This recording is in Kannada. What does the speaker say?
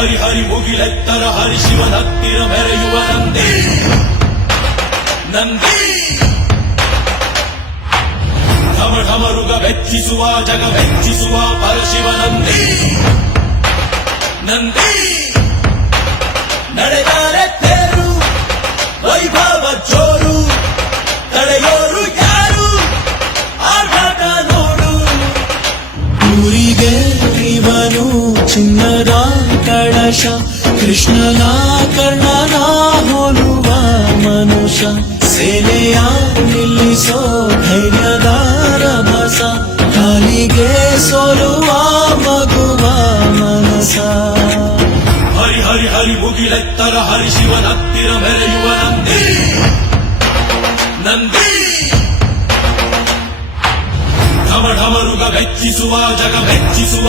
ಹರಿ ಹರಿ ಮುಗಿಲೆತ್ತರ ಹರಿ ಶಿವನತ್ತಿರ ಮೆರೆಯುವ ನಂದಿ ನಂದಿ ಢಮ ಢಮರುಗ ವೆಚ್ಚಿಸುವ ಜಗ ವೆಚ್ಚಿಸುವ ಪರಶಿವ ನಂದಿ ನಂದಿ ನಡೆದಾರೆ ತೇರು ವೈಭವ ಜೋರು ತಡೆಯೋರು ಯಾರು ಆರ್ಭಟ ನೋಡು ಊರಿಗೆ ಇವನು ಚಿನ್ನದ ಕಳಶ ಕೃಷ್ಣನ ಕರ್ಣನ ಹೋಲುವ ಮನುಷ್ಯ ಸೇನೆಯ ನಿಲ್ಲಿಸೋ ಧೈರ್ಯದ ರಭಸ ಕಾಲಿಗೆ ಸೋಲುವ ಮಗುವ ಮನಸ ಹರಿ ಹರಿ ಹರಿ ಮುಗಿಲೆತ್ತರ ಹರಿ ಶಿವನತ್ತಿರ ಮೆರೆಯುವ ನಂದಿ ನಂದಿ ಢಮ ಢಮರುಗ ವೆಚ್ಚಿಸುವ ಜಗ ವೆಚ್ಚಿಸುವ